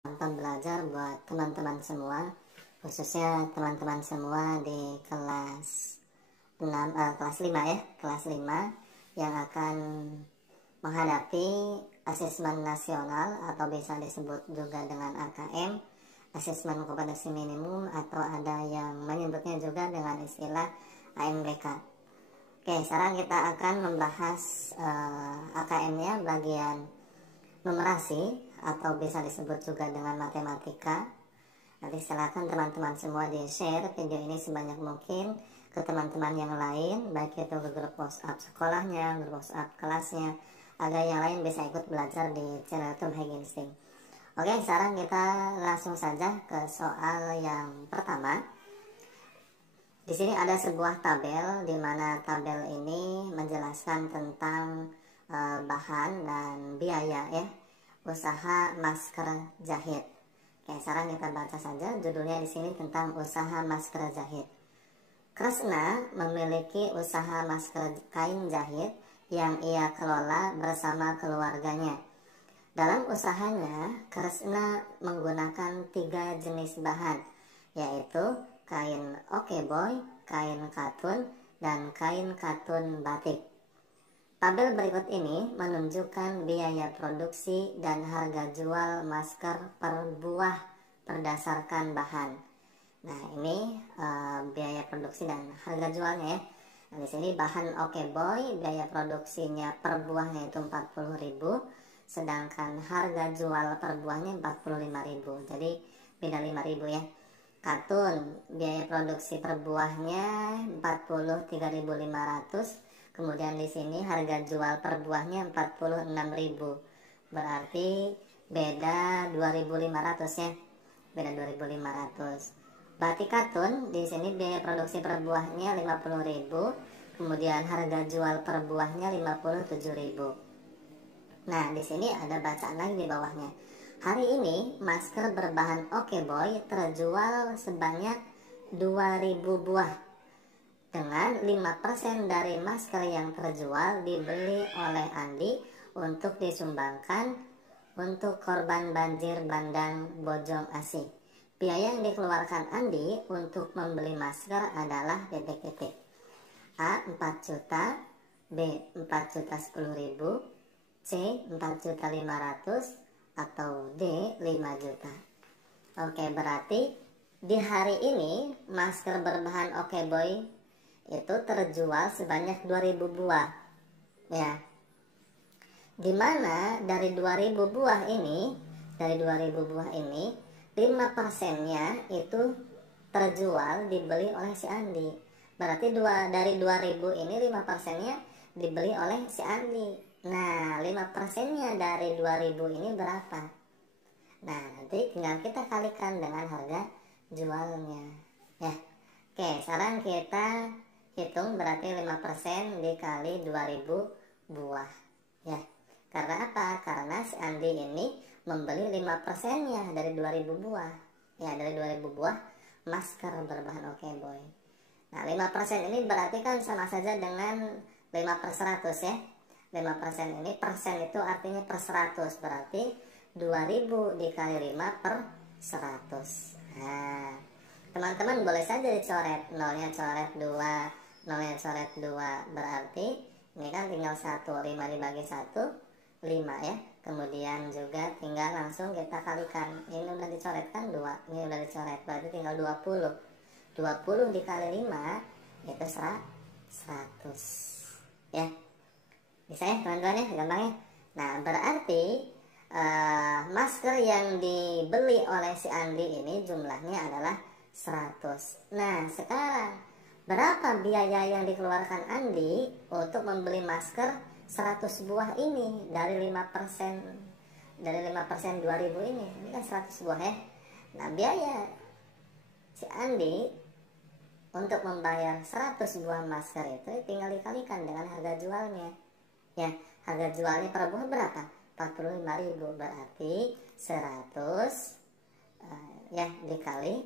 Selamat belajar buat teman-teman semua, khususnya teman-teman semua di kelas 5 ya, kelas 5 yang akan menghadapi asesmen nasional atau bisa disebut juga dengan AKM, asesmen kompetensi minimum, atau ada yang menyebutnya juga dengan istilah AMBK. Oke, sekarang kita akan membahas AKM-nya bagian numerasi atau bisa disebut juga dengan matematika. Nanti silakan teman-teman semua di share video ini sebanyak mungkin ke teman-teman yang lain, baik itu ke grup WhatsApp sekolahnya, grup WhatsApp kelasnya, agar yang lain bisa ikut belajar di channel YouTube High Instinct. Oke, sekarang kita langsung saja ke soal yang pertama. Di sini ada sebuah tabel, di mana tabel ini menjelaskan tentang bahan dan biaya ya, usaha masker jahit. Oke, sekarang kita baca saja judulnya di sini tentang usaha masker jahit. Kresna memiliki usaha masker kain jahit yang ia kelola bersama keluarganya. Dalam usahanya, Kresna menggunakan 3 jenis bahan, yaitu kain okeboy, kain katun, dan kain katun batik. Tabel berikut ini menunjukkan biaya produksi dan harga jual masker per buah berdasarkan bahan. Nah, ini biaya produksi dan harga jualnya ya. Nah, di sini bahan okeboy biaya produksinya per buahnya itu 40.000, sedangkan harga jual per buahnya 45.000. Jadi beda 5.000 ya. Katun biaya produksi per buahnya 43.500. Kemudian di sini harga jual per buahnya 46.000. Berarti beda 2.500 ya. Beda 2.500. Batik katun di sini biaya produksi per buahnya 50.000. Kemudian harga jual per buahnya 57.000. Nah, di sini ada bacaan lagi di bawahnya. Hari ini masker berbahan okeboy terjual sebanyak 2.000 buah. Dengan 5% dari masker yang terjual dibeli oleh Andi untuk disumbangkan untuk korban banjir bandang Bojong Asih. Biaya yang dikeluarkan Andi untuk membeli masker adalah titik-titik. A 4 juta, B 4.010.000, C 4.500.000, atau D 5 juta. Oke, berarti di hari ini masker berbahan okeboy itu terjual sebanyak 2.000 buah ya, dimana dari 2.000 buah ini 5%-nya itu terjual dibeli oleh si Andi. Berarti dari 2.000 ini 5%-nya dibeli oleh si Andi. Nah, 5%-nya dari 2.000 ini berapa? Nah, nanti tinggal kita kalikan dengan harga jualnya ya. Oke, sekarang kita hitung, berarti 5% dikali 2.000 buah ya. Karena apa? Karena si Andi ini membeli 5%-nya dari 2.000 buah ya, dari 2.000 buah masker berbahan okeboy. Nah, 5% ini berarti kan sama saja dengan 5/100 ya. 5% ini, persen itu artinya per 100, berarti 2.000 dikali 5/100. Nah, teman-teman boleh saja dicoret, nolnya coret 2, nolnya coret 2, berarti ini kan tinggal 1, 5 dibagi 1, 5 ya. Kemudian juga tinggal langsung kita kalikan, ini udah dicoret kan 2, ini udah dicoret, berarti tinggal 20. 20 dikali 5 itu 100 ya. Bisa ya teman-teman ya, gampang ya. Nah, berarti masker yang dibeli oleh si Andi ini jumlahnya adalah 100. Nah, sekarang berapa biaya yang dikeluarkan Andi untuk membeli masker 100 buah ini dari 5%, dari 5% 2.000 ini kan 100 buah ya. Nah, biaya si Andi untuk membayar 100 buah masker itu tinggal dikalikan dengan harga jualnya ya. Harga jualnya per buah berapa? 45.000, berarti 100 ya dikali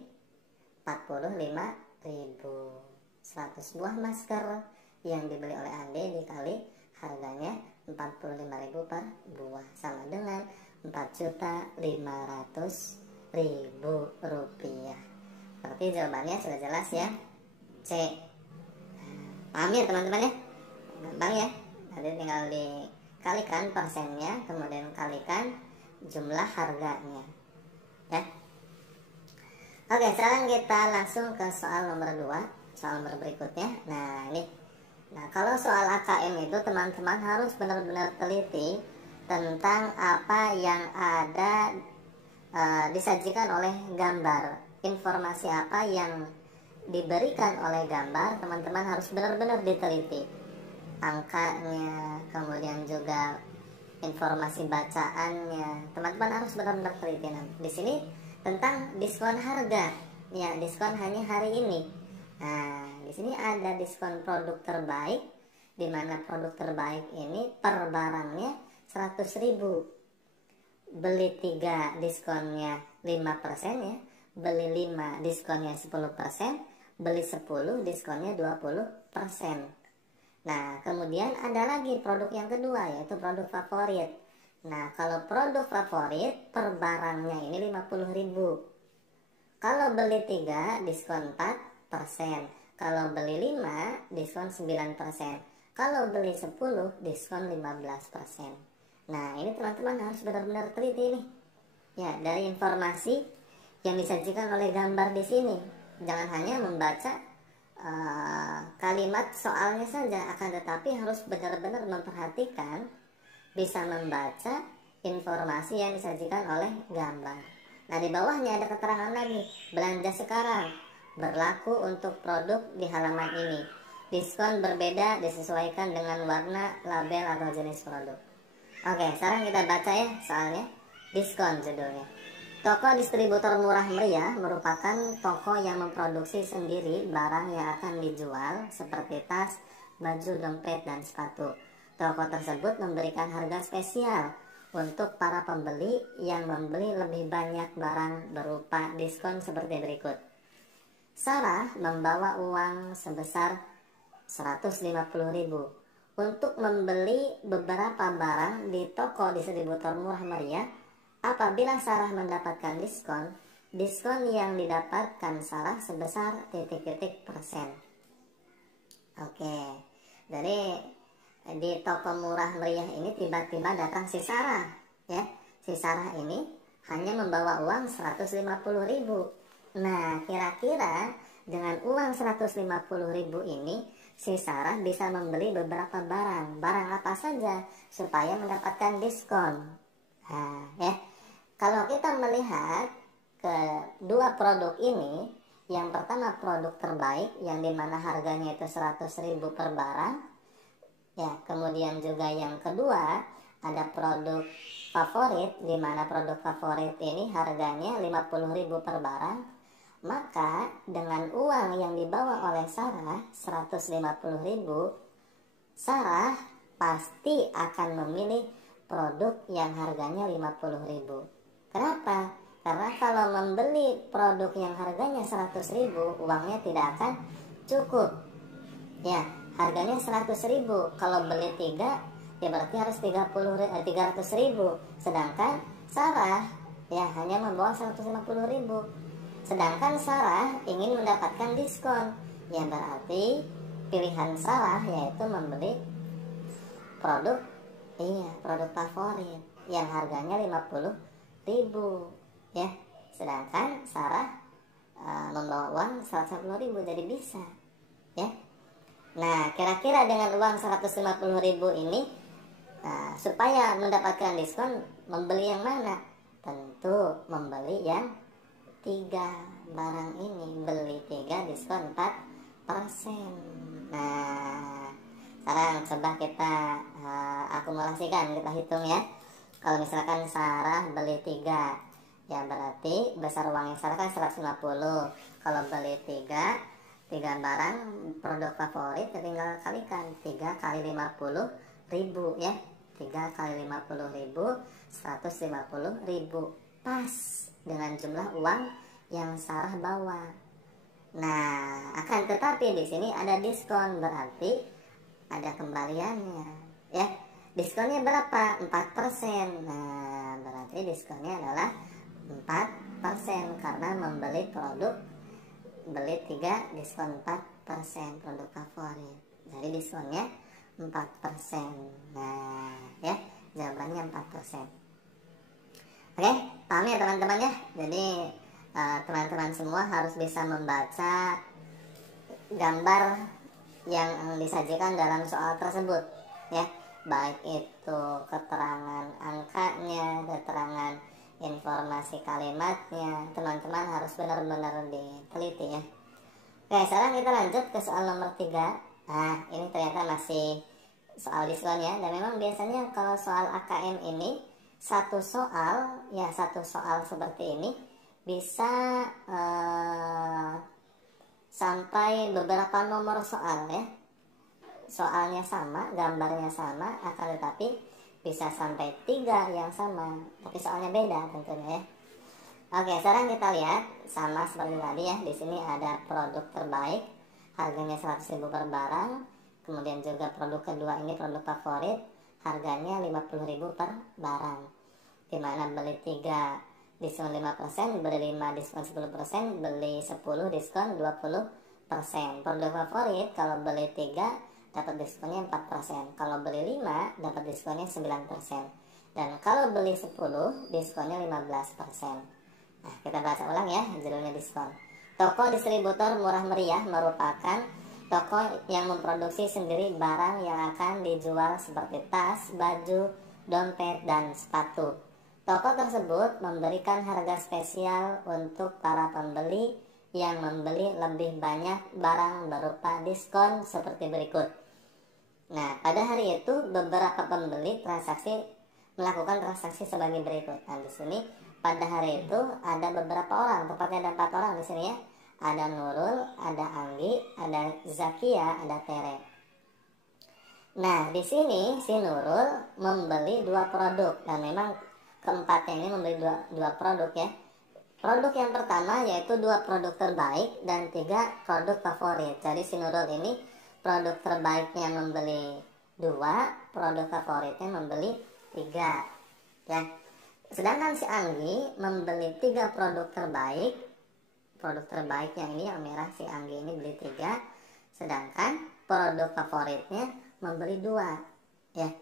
45.000. 100 buah masker yang dibeli oleh Andi dikali harganya 45.000 per buah, sama dengan 4.500.000 rupiah. Berarti jawabannya sudah jelas ya, C. Paham ya teman-teman ya, gampang ya. Nanti tinggal dikalikan persennya, kemudian kalikan jumlah harganya ya. Oke, sekarang kita langsung ke soal nomor 2, soal nomor berikutnya. Nah ini, kalau soal AKM itu teman-teman harus benar-benar teliti tentang apa yang ada disajikan oleh gambar, informasi apa yang diberikan oleh gambar. Teman-teman harus benar-benar diteliti angkanya, kemudian juga informasi bacaannya. Teman-teman harus benar-benar teliti. Nah, di sini tentang diskon harga ya, diskon hanya hari ini. Nah, di sini ada diskon produk terbaik, di mana produk terbaik ini per barangnya 100.000. Beli 3 diskonnya 5% ya, beli 5 diskonnya 10%, beli 10 diskonnya 20%. Nah, kemudian ada lagi produk yang kedua, yaitu produk favorit. Nah, kalau produk favorit per barangnya ini 50.000. Kalau beli 3 diskon 4%, kalau beli 5 diskon 9%, kalau beli 10 diskon 15%. Nah, ini teman-teman harus benar-benar teliti nih ya, dari informasi yang disajikan oleh gambar di sini. Jangan hanya membaca kalimat soalnya saja, akan tetapi harus benar-benar memperhatikan, bisa membaca informasi yang disajikan oleh gambar. Nah, di bawahnya ada keterangan lagi, belanja sekarang, berlaku untuk produk di halaman ini. Diskon berbeda disesuaikan dengan warna, label, atau jenis produk. Oke, sekarang kita baca ya soalnya. Diskon judulnya. Toko distributor murah meriah merupakan toko yang memproduksi sendiri barang yang akan dijual seperti tas, baju, dompet, dan sepatu. Toko tersebut memberikan harga spesial untuk para pembeli yang membeli lebih banyak barang berupa diskon seperti berikut. Sarah membawa uang sebesar 150.000 untuk membeli beberapa barang di toko distributor murah meriah. Apabila Sarah mendapatkan diskon, diskon yang didapatkan Sarah sebesar titik-titik persen. Oke, jadi di toko murah meriah ini tiba-tiba datang si Sarah ya. Si Sarah ini hanya membawa uang 150.000. Nah, kira-kira dengan uang 150.000 ini si Sarah bisa membeli beberapa barang. Barang apa saja supaya mendapatkan diskon. Nah, ya. Kalau kita melihat kedua produk ini, yang pertama produk terbaik yang dimana harganya itu 100.000 per barang. Ya, kemudian juga yang kedua ada produk favorit, dimana produk favorit ini harganya 50.000 per barang. Maka dengan uang yang dibawa oleh Sarah 150.000, Sarah pasti akan memilih produk yang harganya 50.000. Kenapa? Karena kalau membeli produk yang harganya 100.000, uangnya tidak akan cukup. Ya, harganya 100.000. Kalau beli 3, ya berarti harus 300.000. Sedangkan Sarah ya hanya membawa 150.000. Sedangkan Sarah ingin mendapatkan diskon, ya berarti pilihan Sarah yaitu membeli produk favorit yang harganya 50.000 ya. Sedangkan Sarah membawa uang 150.000, jadi bisa ya. Nah, kira-kira dengan uang 150.000 ini supaya mendapatkan diskon, membeli yang mana? Tentu membeli yang 3 barang ini. Beli 3 diskon 4%. Nah, sekarang coba kita akumulasikan, kita hitung ya. Kalau misalkan Sarah beli 3, ya berarti besar uangnya Sarah kan 150. Kalau beli 3 barang produk favorit, ya tinggal kalikan 3 kali 50.000 ya. 3 kali 50.000, 150.000, pas dengan jumlah uang yang Sarah bawa. Nah, akan tetapi di sini ada diskon, berarti ada kembaliannya ya. Diskonnya berapa? 4%. Nah, berarti berarti diskonnya adalah 4% karena membeli produk beli 3 diskon 4% produk favorit. Jadi diskonnya 4%. Nah, ya, jawabannya 4%. Oke, paham ya teman-teman ya? Jadi teman-teman semua harus bisa membaca gambar yang disajikan dalam soal tersebut, ya. Baik itu keterangan angkanya, keterangan informasi kalimatnya, teman-teman harus benar-benar diteliti ya. Oke, sekarang kita lanjut ke soal nomor 3. Nah, ini ternyata masih soal diskon ya. Dan memang biasanya kalau soal AKM ini satu soal seperti ini bisa sampai beberapa nomor soal ya. Soalnya sama, gambarnya sama, akan tetapi bisa sampai 3 yang sama, tapi soalnya beda tentunya ya. Oke, sekarang kita lihat sama seperti tadi ya. Di sini ada produk terbaik, harganya 100.000 per barang. Kemudian juga produk kedua ini produk favorit, harganya 50.000 per barang. Dimana beli 3 diskon 5%, beli 5 diskon 10%, beli 10 diskon 20%. Produk favorit kalau beli 3 dapat diskonnya 4%, kalau beli 5 dapat diskonnya 9%, dan kalau beli 10 diskonnya 15%. Nah, kita baca ulang ya judulnya diskon. Toko distributor murah meriah merupakan toko yang memproduksi sendiri barang yang akan dijual seperti tas, baju, dompet, dan sepatu. Toko tersebut memberikan harga spesial untuk para pembeli yang membeli lebih banyak barang berupa diskon seperti berikut. Nah, pada hari itu beberapa pembeli melakukan transaksi sebagai berikut. Nah, di sini pada hari itu ada beberapa orang, tepatnya ada 4 orang di sini ya. Ada Nurul, ada Anggi, ada Zakia, ada Tere. Nah, di sini si Nurul membeli 2 produk, dan memang keempatnya ini membeli dua produk ya. Produk yang pertama yaitu 2 produk terbaik dan 3 produk favorit. Jadi si Nurul ini produk terbaiknya membeli 2, produk favoritnya membeli 3 ya. Sedangkan si Anggi membeli 3 produk terbaik. Produk terbaiknya ini yang merah, si Anggi ini beli 3, sedangkan produk favoritnya membeli 2 ya.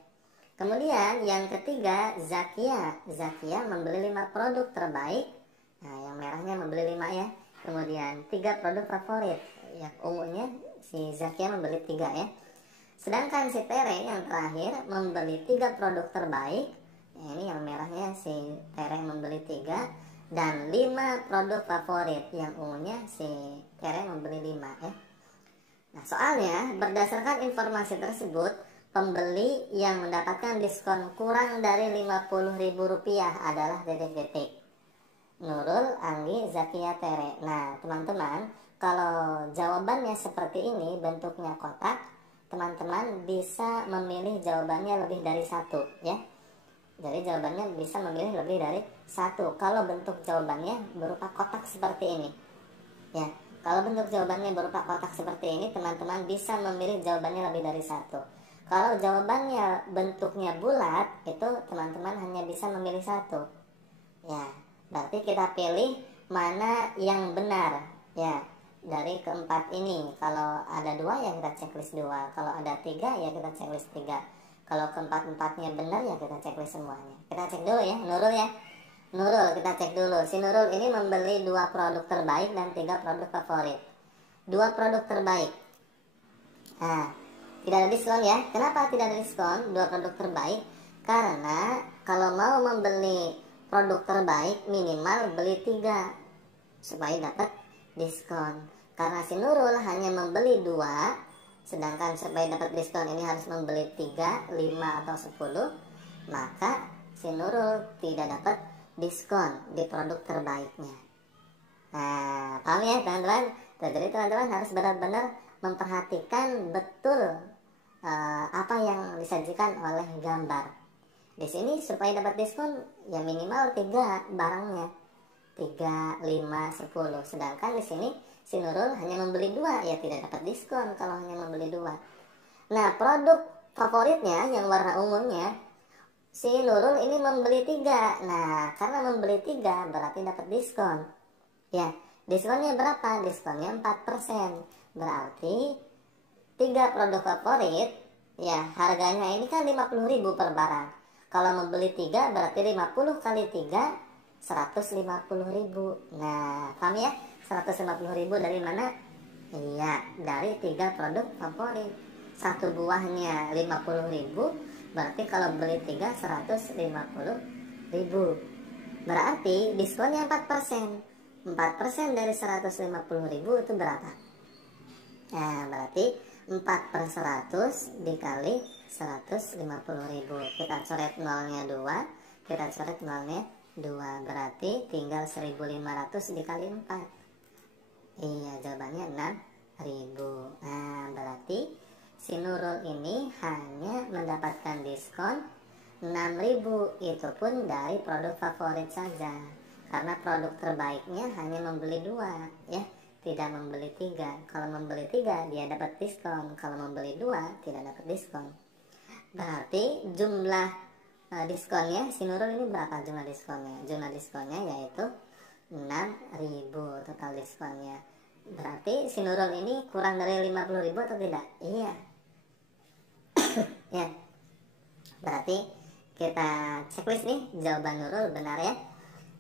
Kemudian yang ketiga Zakia membeli 5 produk terbaik. Nah, yang merahnya membeli 5 ya. Kemudian 3 produk favorit. Yang ungunya si Zakia membeli 3 ya. Sedangkan si Tere yang terakhir membeli 3 produk terbaik. Nah, ini yang merahnya si Tere membeli 3, dan 5 produk favorit. Yang ungunya si Tere membeli 5 ya. Nah, soalnya berdasarkan informasi tersebut, pembeli yang mendapatkan diskon kurang dari Rp50.000 adalah titik-titik. Nurul, Anggi, Zakia, Tere. Nah, teman-teman, kalau jawabannya seperti ini, bentuknya kotak, teman-teman bisa memilih jawabannya lebih dari 1 ya. Jadi jawabannya bisa memilih lebih dari 1 kalau bentuk jawabannya berupa kotak seperti ini ya. Kalau bentuk jawabannya berupa kotak seperti ini, teman-teman bisa memilih jawabannya lebih dari 1. Kalau jawabannya bentuknya bulat, itu teman-teman hanya bisa memilih 1 ya. Berarti kita pilih mana yang benar ya dari keempat ini. Kalau ada 2 ya kita checklist 2, kalau ada 3 ya kita checklist 3. Kalau keempat-empatnya benar ya kita checklist semuanya. Kita cek dulu ya Nurul ya. Nurul kita cek dulu. Si Nurul ini membeli 2 produk terbaik dan 3 produk favorit. 2 produk terbaik. Nah, tidak ada diskon ya. Kenapa tidak ada diskon 2 produk terbaik? Karena kalau mau membeli produk terbaik minimal beli 3 supaya dapat diskon. Karena si Nurul hanya membeli 2, sedangkan supaya dapat diskon ini harus membeli 3, 5 atau 10, maka si Nurul tidak dapat diskon di produk terbaiknya. Nah, paham ya teman-teman? Jadi teman-teman harus benar-benar memperhatikan betul apa yang disajikan oleh gambar. Di sini supaya dapat diskon ya minimal 3 barangnya. 3, 5, 10. Sedangkan di sini si Nurul hanya membeli 2, ya tidak dapat diskon kalau hanya membeli 2. Nah, produk favoritnya yang warna ungunya si Nurul ini membeli 3. Nah, karena membeli 3 berarti dapat diskon. Ya, diskonnya berapa? Diskonnya 4%. Berarti 3 produk favorit, ya harganya ini kan 50.000 per barang. Kalau membeli 3 berarti 50 kali 3 150.000. Nah, paham ya? 150.000 dari mana? Iya, dari 3 produk favorit. Satu buahnya 50.000, berarti kalau beli 3 150.000. Berarti diskonnya 4%. 4% dari 150.000 itu berapa? Nah, berarti 4/100 dikali 150.000. Kita coret nolnya 2, kita coret nolnya 2, berarti tinggal 1.500 dikali 4. Iya, jawabannya 6.000. Nah, berarti si Nurul ini hanya mendapatkan diskon 6.000, itu pun dari produk favorit saja. Karena produk terbaiknya hanya membeli 2, ya, tidak membeli 3. Kalau membeli 3 dia dapat diskon, kalau membeli 2 tidak dapat diskon. Berarti jumlah diskonnya si Nurul ini berapa jumlah diskonnya? Jumlah diskonnya yaitu 6.000 total diskonnya. Berarti si Nurul ini kurang dari 50.000 atau tidak? Iya. Ya. Berarti kita checklist nih, jawaban Nurul benar ya.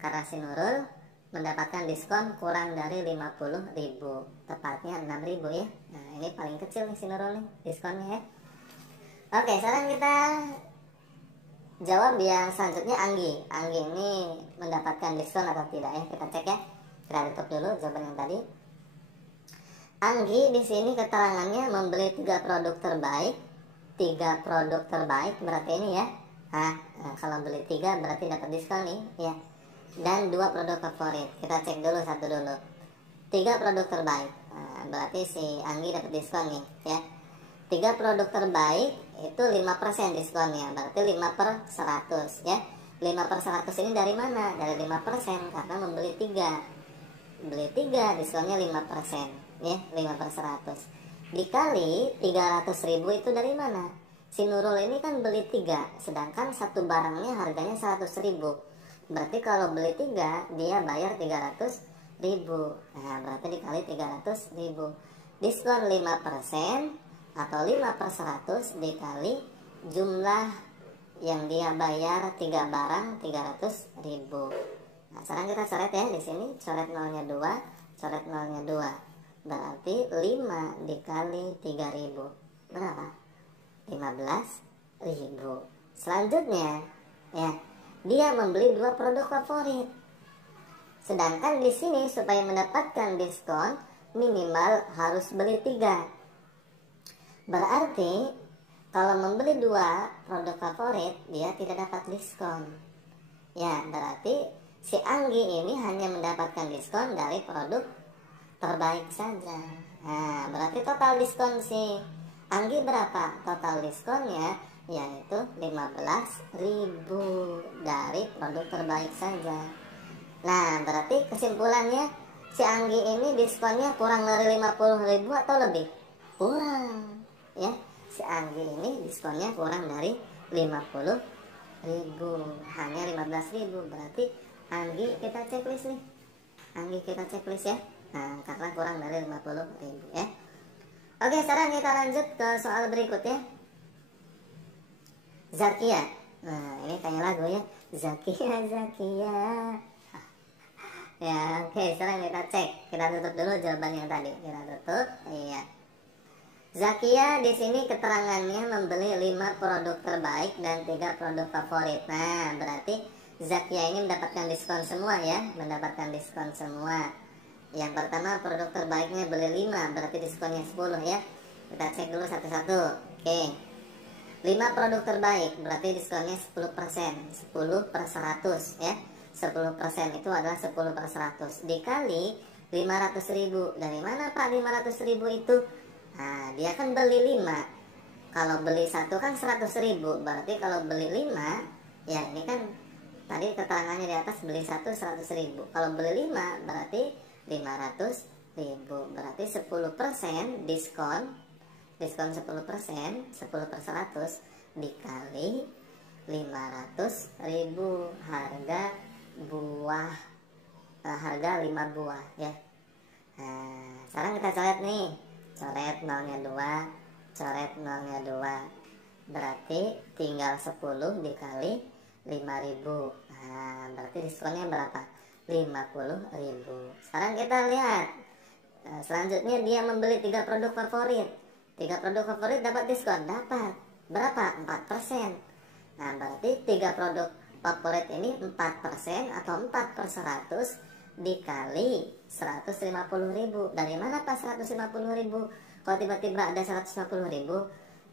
Karena si Nurul mendapatkan diskon kurang dari 50.000, tepatnya 6.000 ya. Nah, ini paling kecil nih si Nurul nih diskonnya ya. Oke, sekarang kita jawab yang selanjutnya. Anggi ini mendapatkan diskon atau tidak ya? Kita cek ya. Kita tutup dulu jawaban yang tadi. Anggi di sini keterangannya membeli 3 produk terbaik. 3 produk terbaik berarti ini ya. Nah, kalau beli 3 berarti dapat diskon nih ya. Dan 2 produk favorit. Kita cek dulu satu dulu. 3 produk terbaik. Nah, berarti si Anggi dapat diskon nih ya. 3 produk terbaik itu 5% diskonnya. Berarti 5/100 ya. 5/100 ini dari mana? Dari 5%, karena membeli 3. Beli 3 diskonnya 5% ya. 5/100 dikali 300.000 itu dari mana? Si Nurul ini kan beli 3, sedangkan satu barangnya harganya 100.000. Berarti kalau beli 3 dia bayar 300.000. Nah, berarti dikali 300.000. Diskon 5% atau 5/100 dikali jumlah yang dia bayar 3 barang 300.000. Nah, sekarang kita coret ya di sini, coret nolnya 2, coret nolnya 2. Berarti 5 dikali 3.000 berapa? 15.000. Selanjutnya ya, dia membeli 2 produk favorit. Sedangkan di sini supaya mendapatkan diskon minimal harus beli 3. Berarti kalau membeli 2 produk favorit dia tidak dapat diskon. Ya, berarti si Anggi ini hanya mendapatkan diskon dari produk terbaik saja. Nah, berarti total diskon si Anggi berapa? Total diskonnya yaitu 15.000 dari produk terbaik saja. Nah, berarti kesimpulannya si Anggi ini diskonnya kurang dari 50.000 atau lebih? Kurang ya. Si Anggi ini diskonnya kurang dari 50.000, hanya 15.000. Berarti Anggi kita checklist nih. Anggi kita checklist ya. Nah, karena kurang dari 50.000 ya. Oke, sekarang kita lanjut ke soal berikutnya. Zakia. Nah, ini kayak lagu ya. Zakia, Zakia. Ya, oke, sekarang kita cek. Kita tutup dulu jawaban yang tadi. Kita tutup. Iya. Zakia di sini keterangannya membeli 5 produk terbaik dan 3 produk favorit. Nah, berarti Zakia ini mendapatkan diskon semua ya. Mendapatkan diskon semua. Yang pertama produk terbaiknya beli 5, berarti diskonnya 10 ya. Kita cek dulu satu-satu. Oke. 5 produk terbaik berarti diskonnya 10%. 10/100 ya. 10% itu adalah 10/100 dikali 500.000. Dari mana Pak 500.000 itu? Nah, dia kan beli 5. Kalau beli 1 kan 100.000. Berarti kalau beli 5, ya ini kan tadi keterangannya di atas beli 1 100.000. Kalau beli 5 berarti 500.000. Berarti 10% diskon. Diskon 10%, 10/100 dikali 500.000 harga buah, harga 5 buah ya. Nah, sekarang kita coret nih, coret nolnya 2, coret nolnya 2, berarti tinggal 10 dikali 5.000. Nah, berarti diskonnya berapa? 50.000. Sekarang kita lihat, selanjutnya dia membeli 3 produk favorit. 3 produk favorit dapat diskon, dapat berapa? 4%. Nah, berarti 3 produk favorit ini 4% atau 4/100 dikali 150.000. Dari mana Pak 150.000? Kalau tiba-tiba ada 150.000,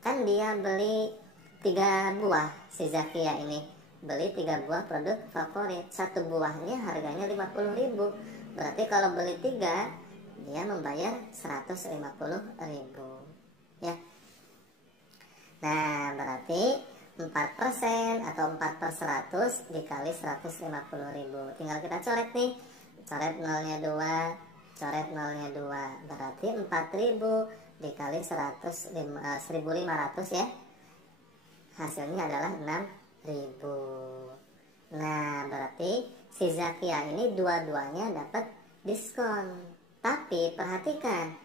kan dia beli 3 buah, si Zakia ini beli 3 buah produk favorit, satu buahnya harganya 50.000. Berarti kalau beli 3 dia membayar 150.000 ya. Nah, berarti 4% atau 4/100 dikali 150.000. Tinggal kita coret nih, coret nolnya 2, coret nolnya 2, berarti 4.000 dikali 1.500 ya, hasilnya adalah 6.000. Nah, berarti si Zakia ini dua-duanya dapat diskon. Tapi perhatikan,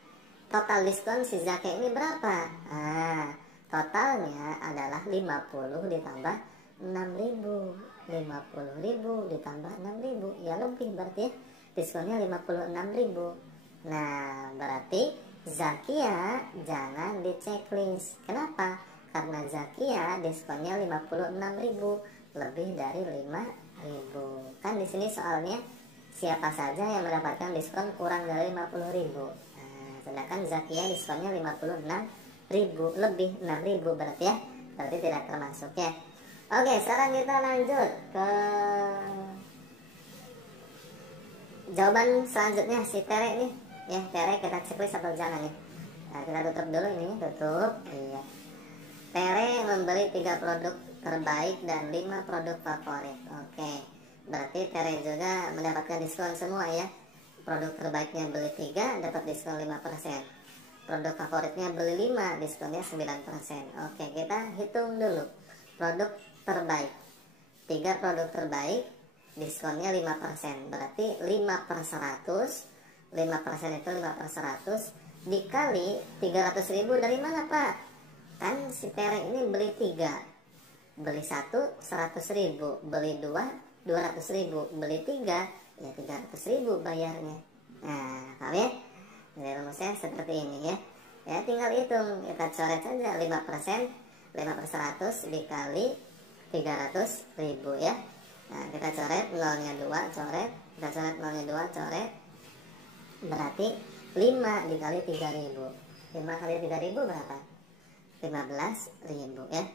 total diskon si Zakia ini berapa? Nah, totalnya adalah 50 ditambah 6.000. 50.000 ditambah 6.000, ya lebih berarti ya, diskonnya 56.000. Nah, berarti Zakia jangan di checklist. Kenapa? Karena Zakia diskonnya 56.000, lebih dari 5.000. Kan di sini soalnya siapa saja yang mendapatkan diskon kurang dari 50.000. Nah, sedangkan Zakia diskonnya 56.000, lebih 6.000 berarti ya, berarti tidak termasuk ya. Oke, sekarang kita lanjut ke jawaban selanjutnya si Tere nih ya. Tere kita checklist atau jangan ya. Nah, kita tutup dulu ini, tutup. Iya. Tere membeli 3 produk terbaik dan 5 produk favorit. Oke, berarti Tere juga mendapatkan diskon semua ya. Produk terbaiknya beli 3 dapat diskon 5%. Produk favoritnya beli 5, diskonnya 9%. Oke, kita hitung dulu. Produk terbaik, 3 produk terbaik diskonnya 5%, berarti 5/100. 5% itu 5/100 dikali 300.000. Dari mana Pak? Kan si Tere ini beli 3, beli 1 100.000, beli 2 200.000, beli 3 ya 300.000 bayarnya. Nah, paham ya? Jadi rumusnya seperti ini ya. Ya, tinggal hitung, kita coret saja 5%, 5/100 dikali 300.000 ya. Nah, kita coret nolnya 2, coret, kita coret nolnya 2, coret, berarti 5 dikali 3.000. 5 kali 3.000 berapa? 15.000 ya.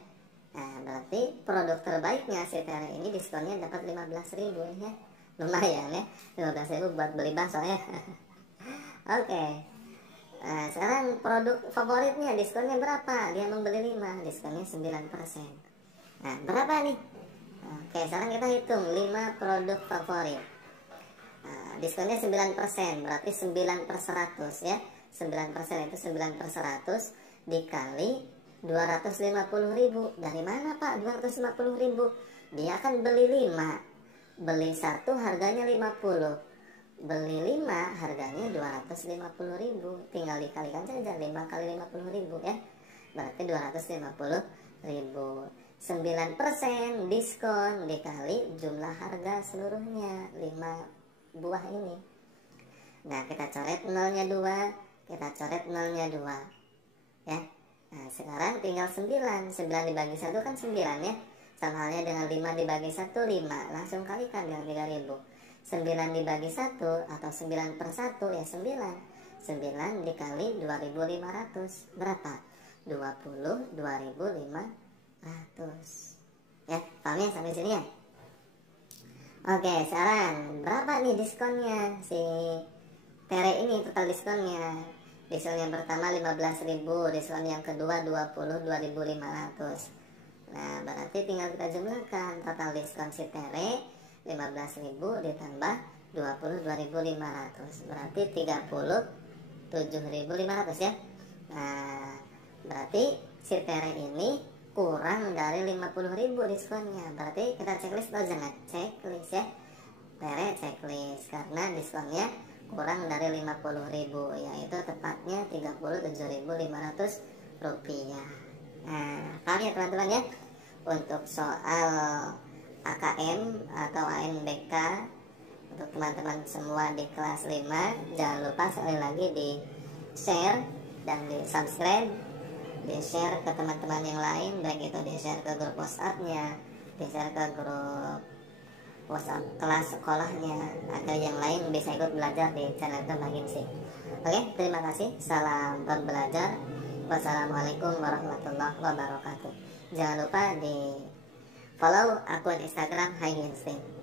Nah, berarti produk terbaiknya si Tere ini diskonnya dapat 15.000 ya. Lumayan ya, 15.000 buat beli bakso ya. Oke. Nah, sekarang produk favoritnya diskonnya berapa? Dia membeli 5, diskonnya 9%. Nah, berapa nih? Oke, sekarang kita hitung 5 produk favorit. Nah, diskonnya 9%, berarti 9/100 ya. 9% itu 9/100 dikali 250.000. Dari mana Pak 250.000? Dia akan beli 5, beli 1 harganya 50, beli 5 harganya 250.000. Tinggal dikalikan saja 5 kali 50.000 ya, berarti 250.000. 9% diskon dikali jumlah harga seluruhnya 5 buah ini. Nah, kita coret nolnya 2, kita coret nolnya 2 ya. Nah, sekarang tinggal 9 dibagi 1 kan 9 ya. Sama halnya dengan 5 dibagi 1, 5. Langsung kalikan dengan 3.000. 9 dibagi 1 atau 9/1 ya 9. 9 dikali 2.500 berapa? 22.500 ya. Paham ya sampai sini ya? Oke, sekarang berapa nih diskonnya si Tere ini? Total diskonnya, diskon yang pertama 15.000, diskon yang kedua 22.500. Nah, berarti tinggal kita jumlahkan total diskon si Tere 15.000 ditambah 22.500, berarti 37.500 ya. Nah, berarti si Tere ini kurang dari 50.000 diskonnya. Berarti kita checklist atau jangan checklist ya, checklist karena diskonnya kurang dari 50.000, yaitu tepatnya 37.500 rupiah. Nah, paham ya teman-teman ya untuk soal AKM atau ANBK untuk teman-teman semua di kelas 5. Jangan lupa sekali lagi di share dan di subscribe, di share ke teman-teman yang lain, baik itu di share ke grup WhatsApp-nya, di share ke grup WhatsApp kelas sekolahnya, agar yang lain bisa ikut belajar di channel Gimsik. Oke, terima kasih. Salam berbelajar. Wassalamualaikum warahmatullahi wabarakatuh. Jangan lupa di follow akun Instagram Gimsik.